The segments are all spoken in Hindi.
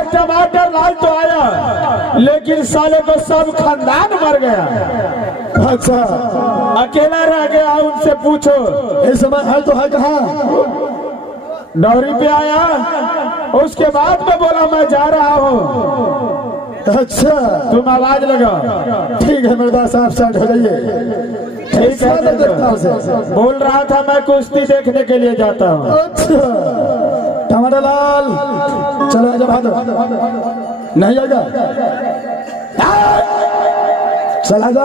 खाए टमाटर लाल तो आया, लेकिन साले को सब खानदान मर गया। अच्छा अकेला रह गया। उनसे पूछो इस समय है तो है कहाँ? डौरी पे आया, उसके बाद में बोला मैं जा रहा हूँ। अच्छा तुम आवाज लगाओ। ठीक है मिर्दास साहब, साइड हो जाइए। ठीक है, बोल रहा था मैं कुश्ती देखने के लिए जाता हूँ। अच्छा टमाटर लाल चलो आजा भादो, नहीं आएगा चल आजा,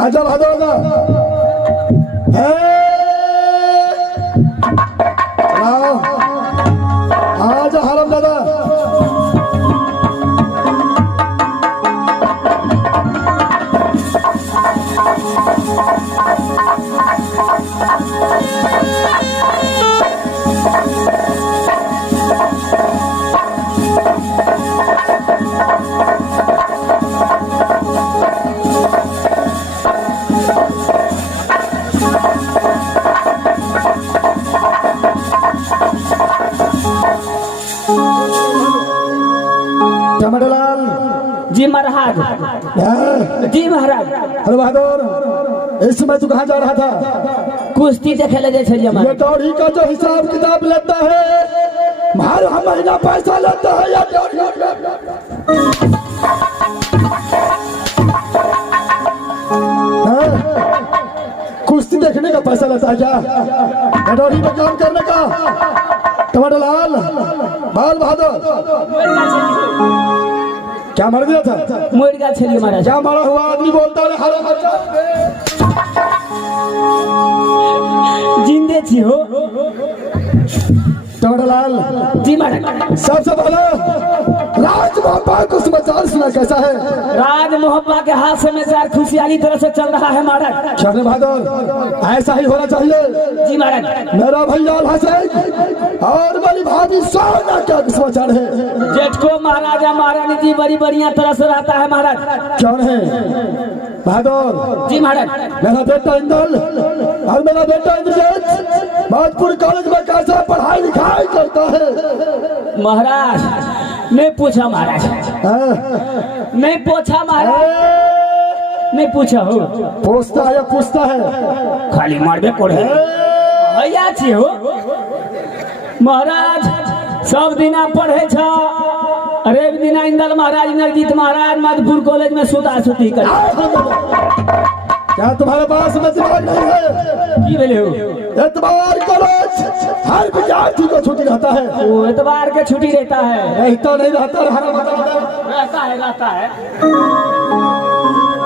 आजा भादो आजा। आजा हरम दादा। टमाटर लाल जी महाराज। जी महाराज। अरे बहादुर, इस समय तू कहाँ जा रहा था? कुश्ती देखे लगे थे ये दौड़ी का जो हिसाब किताब लेता है, हर महीना पैसा लेता है या दौड़ी? कुश्ती देखने का पैसा लेता है क्या? दौड़ी में काम करने का? टमाटर लाल बाल बहादुर क्या मर गया था? मुर्गा छली महाराज। क्या मरा हुआ आदमी बोलता है हर जिंदे छी हो। टमाटर लाल जी महाराज। सबसे पहले राज मोहब्बा को समाचार सुना कैसा है? राज मोहब्बा के हाथ से समाचार खुशहाली तरह से चल रहा है महाराज। शहर बहादुर ऐसा ही होना चाहिए। जी महाराज। मेरा भैया हसन और बड़ी भाभी सोना क्या समाचार है? जेठ को महाराजा महारानी जी बड़ी बढ़िया तरह से रहता है महाराज। कौन है बहादुर? जी महाराज। मेरा बेटा इंदल और मेरा बेटा इंद्रजीत भोजपुर कॉलेज में कैसे पढ़ाई लिखाई करता है? महाराज नहीं पूछा महाराज, नहीं पूछा महाराज, नहीं पूछा हो। पूछता है या पूछता है? खाली मारबे कोड़े भैया छी हो महाराज। सब दिना पढ़े छ, अरे दिना इंदल महाराज इंद्रजीत महाराज मधुपुर कॉलेज में सुता सुती कर। क्या तुम्हारे पास में दिमाग नहीं है? की बोले हो? एतबार कॉलेज हर विद्यार्थी को छुट्टी रहता है। वो एतबार के छुट्टी रहता है? रहता नहीं रहता रहता है, रहता है।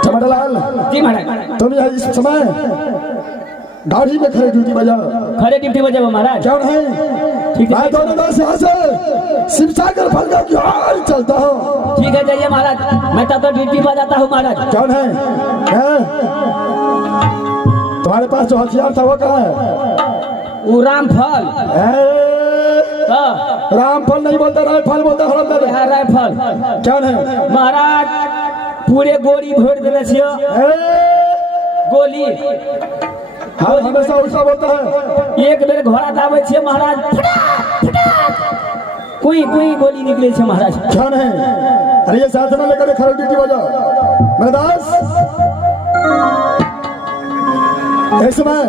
टमाटर लाल जी महाराज। तुम यह इस समय गाड़ी में खड़े ड्यूटी बजाओ। खड़े ड्यूटी बजाओ महाराज। कौन है? ठीक है। मैं दोनों दस यहाँ से शिवसागर फलगा की ओर चलता हूँ। ठीक है जाइए महाराज, मैं तब तक ड्यूटी बजाता हूँ महाराज। कौन है? तुम्हारे पास जो हथियार था वो कहाँ है? वो रामफल। रामफल नहीं बोलता, राइफल बोलता है। राइफल। कौन है? महाराज पूरे गोली भर देने छियो। गोली हाँ हमेशा उल्टा बोलता है। एक बेर घोड़ा दाबे छियै महाराज, कोई कोई गोली निकले छे महाराज। कौन है? अरे ये साथ में लेकर खड़े ड्यूटी बजाओ। मेरे दास इस समय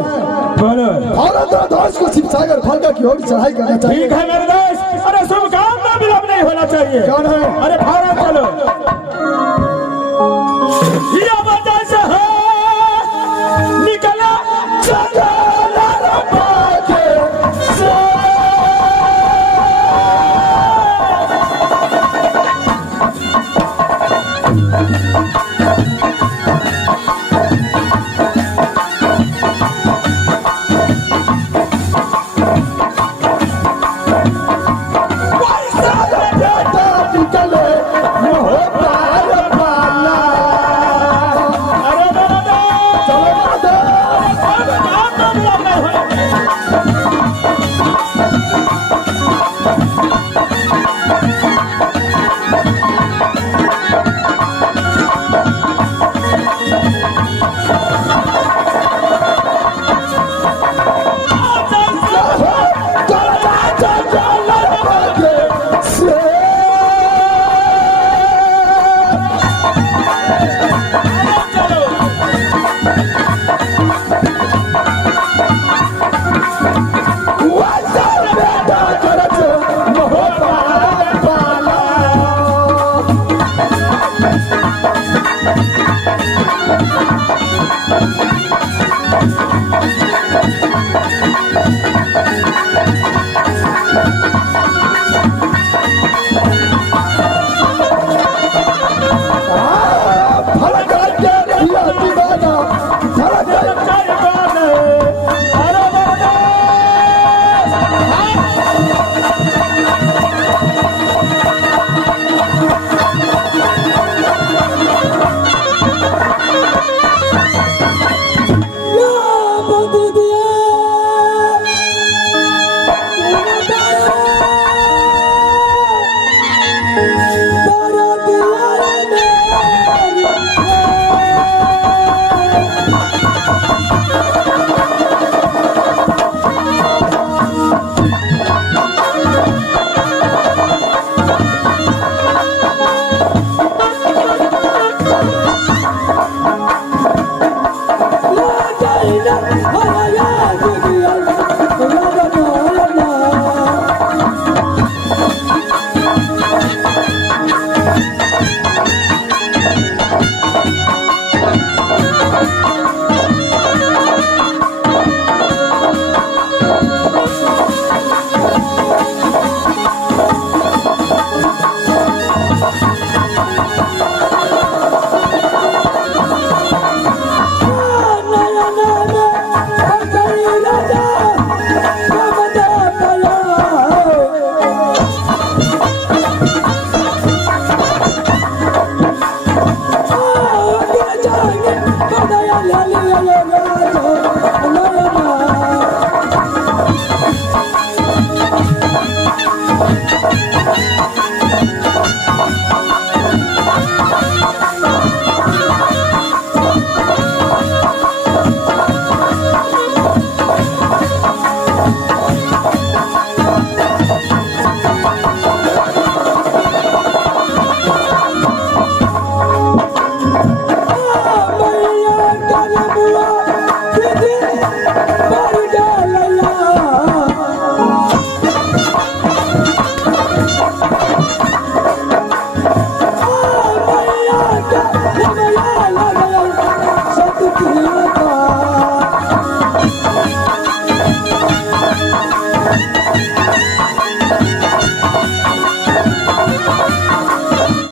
भारत देश को शिवसागर फलगा की ओर चढ़ाई करना चाहिए। ठीक है मेरे देश। अरे शुभकामना विलंब नहीं होना चाहिए। कौन है? अरे भारत चलो।